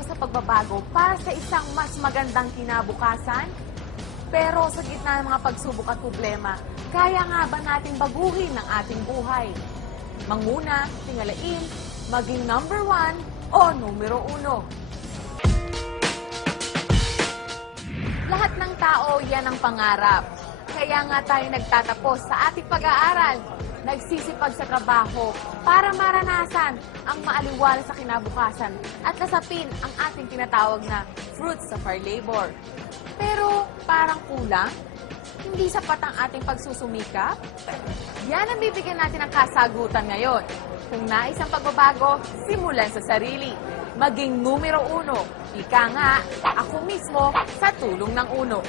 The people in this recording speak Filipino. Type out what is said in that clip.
kilos sa pagbabago para sa isang mas magandang kinabukasan? Pero sa gitna ng mga pagsubok at problema, kaya nga ba nating baguhin ang ating buhay? Manguna, tingalain, maging number 1 o numero 1. Lahat ng tao, yan ang pangarap. Kaya nga tayo nagtatapos sa ating pag-aaral, nagsisipag sa trabaho para maranasan ang maaliwalas sa kinabukasan at nasapin ang ating tinatawag na fruits of our labor. Pero parang kulang? Hindi sapat ang ating pagsusumikap? Yan ang bibigyan natin ng kasagutan ngayon. Kung nais ang pagbabago, simulan sa sarili. Maging numero 1. Ika nga, ako mismo sa tulong ng uno.